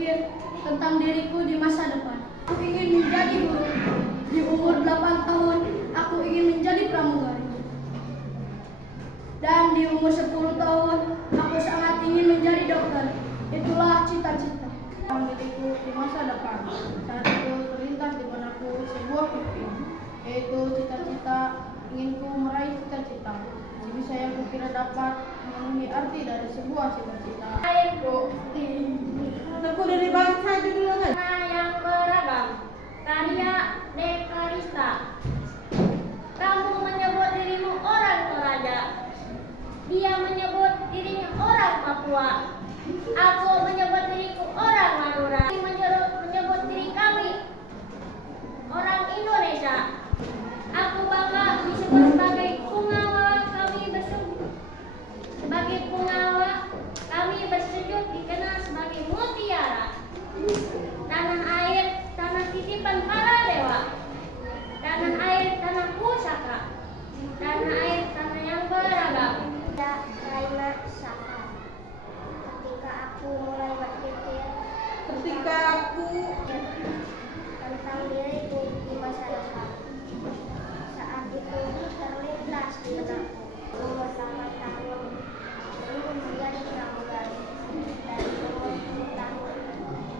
berpikir tentang diriku di masa depan. Aku ingin menjadi guru. Di umur 8 tahun, aku ingin menjadi pramugari. Dan di umur 10 tahun, aku sangat ingin menjadi dokter. Itulah cita-cita diriku di masa depan. Saat itu terlintas di benakku sebuah impian, yaitu cita-cita inginku meraih cita-cita. Sebisa yang kukira dapat memenuhi arti dari sebuah cita-cita. Aku dari bangsa dulu kan? Yang beragam, karya Dekarista. Kamu menyebut dirimu orang Toraja, dia menyebut dirinya orang Papua. Aku menyebut diriku orang Madura. Menyebut diri kami orang Indonesia. Aku bangga disebut sebagai pungawa. Kami bersujud dikenal sebagai mutiara. Tanah air, tanah titipan para dewa. Tanah air, tanah pusaka. Tanah air, tanah yang beragam. Raina Saka. Ketika aku mulai berpikir tentang diriku di masa depan, saat itu terlintas di benakku umur 8 tahun ingin menjadi pramugari. Dari umur 10 tahun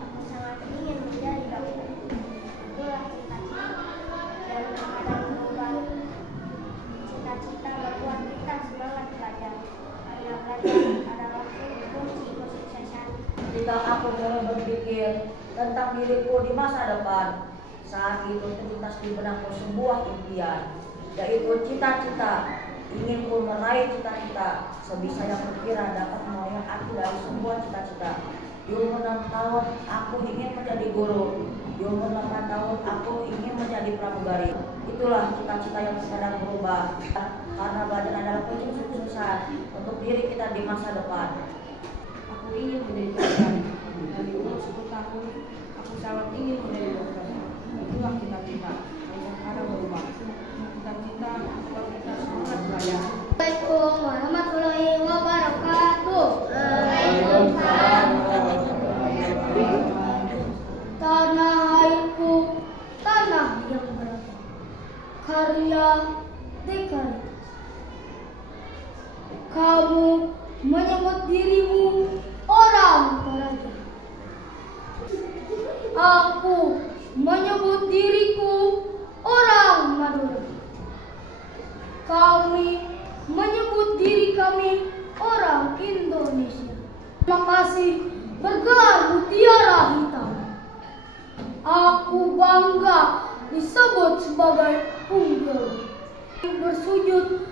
aku sangat ingin menjadi dokter. Itulah cita-cita dan terkadang berubah. Cita-cita membuat kita semangat belajar, karena belajar adalah kunci kesuksesan. Ketika aku mulai berpikir tentang diriku di masa depan, saat itu terlintas di benakku sebuah impian, yaitu cita-cita. Inginku meraih cita-cita, sebisa yang kukira dapat memenuhi arti dari sebuah cita-cita. Di umur 6 tahun, aku ingin menjadi guru. Di umur 8 tahun, aku ingin menjadi pramugari. Itulah cita-cita yang sedang berubah, karena belajar adalah kunci kesuksesan untuk diri kita di masa depan. Aku ingin menjadi dokter. Dari umur 10 tahun, aku sangat ingin menjadi dokter. Itulah cita-cita yang sekarang berubah. Cita-cita membuat kita semangat belajar. Assalamualaikum warahmatullahi wabarakatuh. Tanah airku, tanah yang beragam. Karya Dekarista. Kamu menyebut dirimu orang Toraja. Aku menyebut diriku orang Madura. Kami menyebut diri kami orang Indonesia. Terima kasih bergelar mutiara hitam. Aku bangga disebut sebagai unggul. Bersujud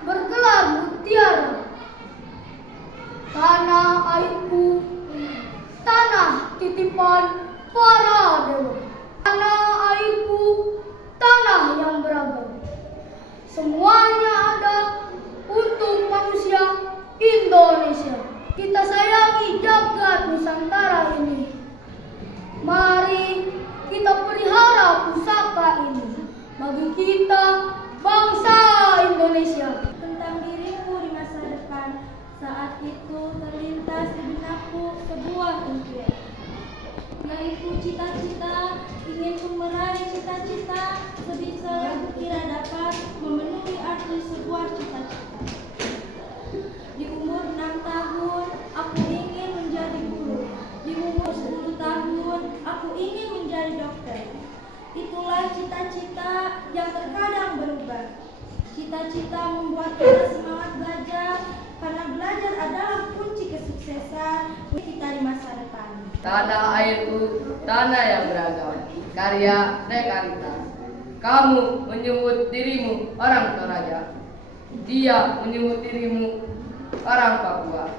bergelar mutiara. Tanah airku, tanah titipan para dewa. Tanah airku, tanah yang beragam. Semuanya ada untuk manusia Indonesia. Kita sayangi jagat Nusantara ini. Mari kita pelihara pusaka ini bagi kita bangsa Indonesia. Tentang diriku di masa depan, saat itu terlintas di benakku sebuah impian, yaitu cita-cita. Inginku meraih cita-cita, sebisa yang kukira dapat memenuhi arti sebuah cita-cita. Di umur 6 tahun, aku ingin menjadi guru. Di umur 10 tahun, aku ingin menjadi dokter. Itulah cita-cita yang terkadang berubah. Cita-cita membuat kita semangat belajar, karena belajar adalah kunci kesuksesan kita di masa depan. Tanah airku, tanah yang beragam. Karya Dekarista. Kamu menyebut dirimu orang Toraja, dia menyebut dirimu orang Papua.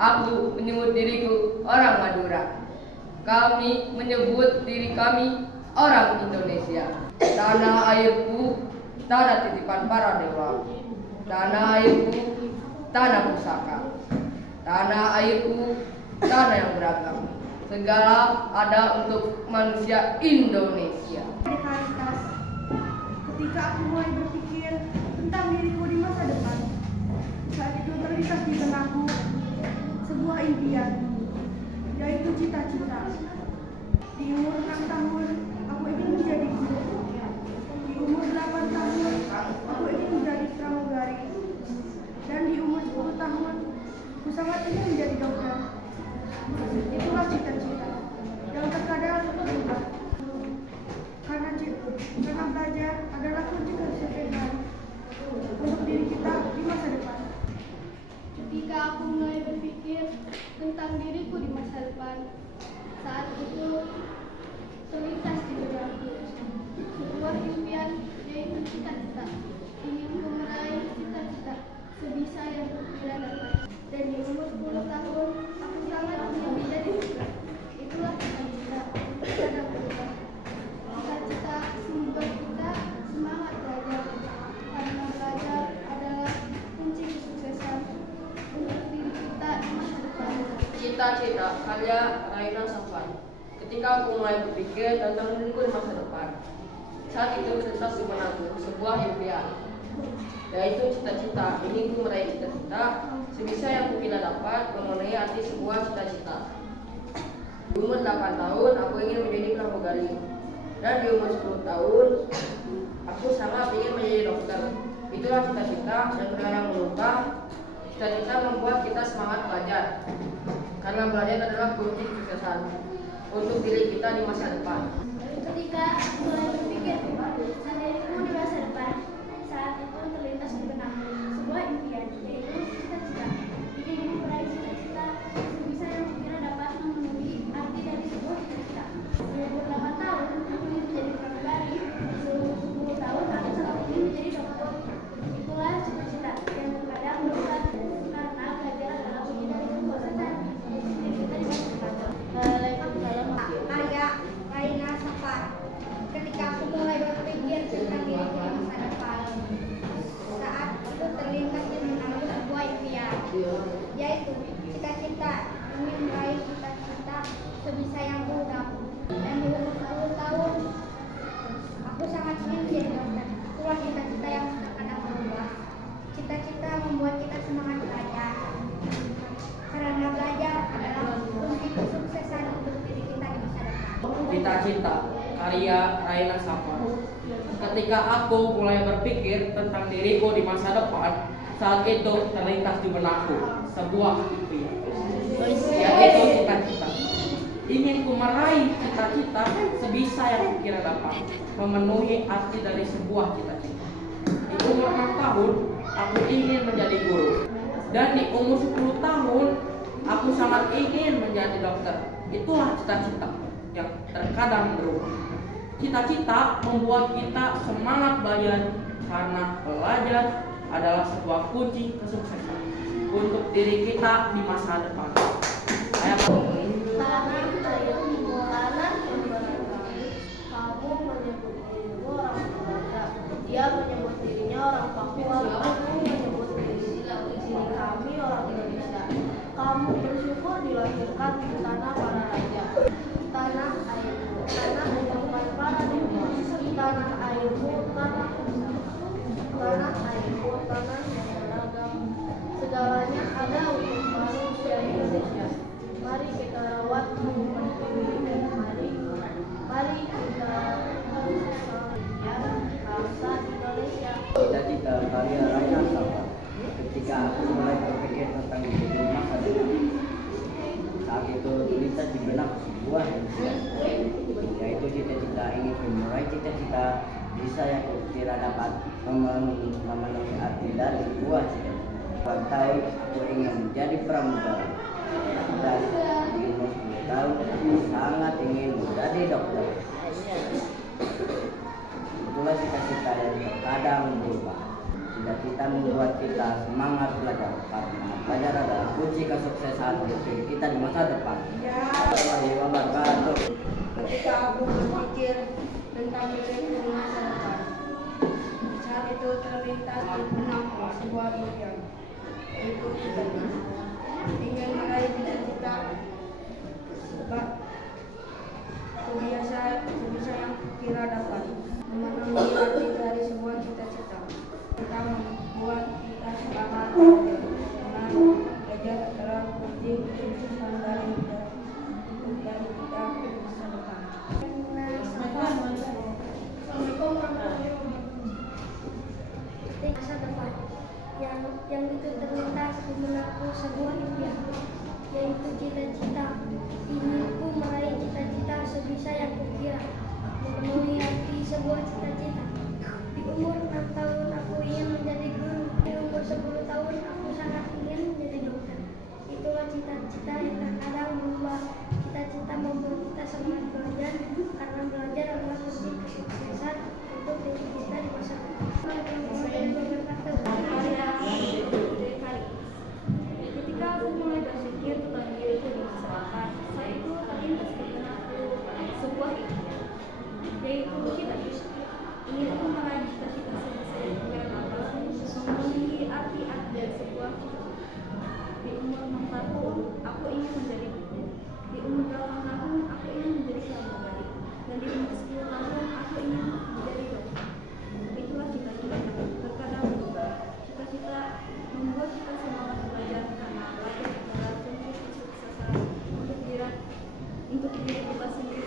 Aku menyebut diriku orang Madura. Kami menyebut diri kami orang Indonesia. Tanah airku, tanah titipan para dewa. Tanah airku, tanah pusaka. Tanah airku, tanah yang beragam. Segala ada untuk manusia Indonesia. Dekaritas. Ketika aku mulai berpikir tentang diriku di masa depan, saat itu terlintas di benakku sebuah impian, yaitu cita-cita. Di umur 6 tahun, aku ingin menjadi guru. Di umur 8 tahun, aku ingin menjadi pramugari. Dan di umur 10 tahun, aku sangat ingin menjadi dokter. Itulah cita-cita yang terkadang berubah. Karena belajar adalah kunci kesuksesan untuk diri kita di masa depan. Ketika aku mulai berpikir tentang diriku di masa depan, saat itu terlintas di benakku sebuah impian, yaitu cita-cita. Ingin ku meraih cita-cita sebisa yang kukira dapat. Dan di umur 10 tahun, aku sangat ingin menjadi dokter. Itulah cita-cita terkadang berubah. Cita-cita membuat kita semangat belajar, karena belajar adalah kunci kesuksesan untuk diri kita di masa depan. Cita-cita karya Raina Safar. Ketika aku mulai berpikir tentang diriku di masa depan, saat itu terlintas di benakku sebuah impian, yaitu cita-cita. Ingin ku meraih cita-cita sebisa yang kukira dapat, memenuhi arti sebuah cita-cita. Di umur 8 tahun, aku ingin menjadi pramugari. Dan di umur 10 tahun, aku sangat ingin menjadi dokter. Itulah cita-cita yang terkadang berubah. Cita-cita membuat kita semangat belajar, karena belajar adalah kunci kesuksesan untuk diri kita di masa depan. Ketika aku mulai berpikir tentang diriku di masa depan, saat itu terlintas di benakku sebuah impian, yaitu cita-cita. Ingin meraih cita-cita sebisa yang kukira dapat, memenuhi arti dari sebuah cita-cita. Di umur 8 tahun, aku ingin menjadi pramugari. Di umur 10 tahun, aku sangat ingin menjadi dokter. Itulah cita-cita yang terkadang berubah, karena belajar adalah kunci dari kesuksesan untuk diri kita di masa depan. Karya Raina Safar. Ketika aku mulai berpikir tentang diriku di masa depan, saat itu terlintas di benakku sebuah impian, yaitu cita-cita. Ingin meraih cita-cita sebisa yang ku dapat. Dan di umur 10 tahun, aku sangat ingin menjadi dokter. Itulah cita-cita yang terkadang berubah. Cita-cita membuat kita semangat belajar, karena belajar adalah kunci kesuksesan untuk diri kita di masa depan. Cita-cita karya Raina Safar. Ketika aku mulai berpikir tentang diriku di masa depan, saat itu terlintas di benakku sebuah impian, yaitu cita-cita. Ingin ku meraih cita-cita sebisa yang kukira dapat, memenuhi arti dari sebuah cita-cita. Di umur 6 tahun, aku ingin menjadi guru. Dan di umur 10 tahun, aku sangat ingin menjadi dokter. Itulah cita-cita yang terkadang berubah. Cita-cita membuat kita semangat belajar, karena belajar adalah sebuah kunci kesuksesan untuk diri kita di masa depan. Kamu menyebut dirimu orang Belanda, dia menyebut dirinya orang Papua, aku menyebut diri kami orang Indonesia. Kamu bersyukur dilahirkan di tanah para raja, tanah airmu, tanah tempat para dewa, tanah airmu, tanah pusaka, tanah airmu, tanah yang beragam. Segalanya ada untuk manusia Indonesia. Mari kita rawat hubungan ini. Mari kita bangsa Indonesia. Cita-cita karya Raina Safar. Ketika aku mulai berpikir tentang hidup di masa depan, saat itu terlintas di benak sebuah impian, yaitu cita-cita. Ingin meraih cita-cita bisa yang kukira dapat, memenuhi arti dari sebuah cita-cita. 4 tahun aku ingin menjadi pramugari, dan di umur 10 tahun aku sangat ingin menjadi dokter. Itulah cita-cita yang terkadang berubah. Cita-cita membuat kita semangat belajar, karena belajar adalah kunci kesuksesan untuk diri kita di masa depan. Warahmatullahi wabarakatuh. Ketika aku berpikir tentang diriku di masa depan, saat itu terlintas di benakku sebuah impian, yaitu cita-cita. Ingin meraih cita-cita sebisa yang kukira dapat, memenuhi arti dari sebuah cita-cita. Kita membuat kita semangat belajar, karena belajar adalah kunci kesuksesan dari kita yang itu terlintas di benakku sebuah impian, yaitu cita-cita. Inginku meraih cita-cita sebisa yang kukira, memenuhi hati sebuah cita-cita. Di umur 6 tahun aku ingin menjadi guru, di umur 10 tahun aku sangat ingin menjadi dokter. Itulah cita-cita yang terkadang berubah. Cita-cita membuat kita semangat belajar, karena belajar adalah kunci kesuksesan untuk diri kita di masa depan. Ketika aku mulai berpikir tentang diriku di masa depan, saat itu terlintas di benakku sebuah impian, yaitu cita-cita. Ingin aku meraih cita-cita sebisa yang kukira memenuhi arti-arti dari sebuah cita-cita. Di umur 6 tahun, aku ingin menjadi guru. Di umur 8 tahun, aku ingin menjadi pramugari. Dan di umur 10 tahun, aku ingin menjadi dokter. Itulah cita-cita yang terkadang berubah. Cita-cita membuat kita semangat belajar, karena belajar adalah kunci kesuksesan untuk diri kita sendiri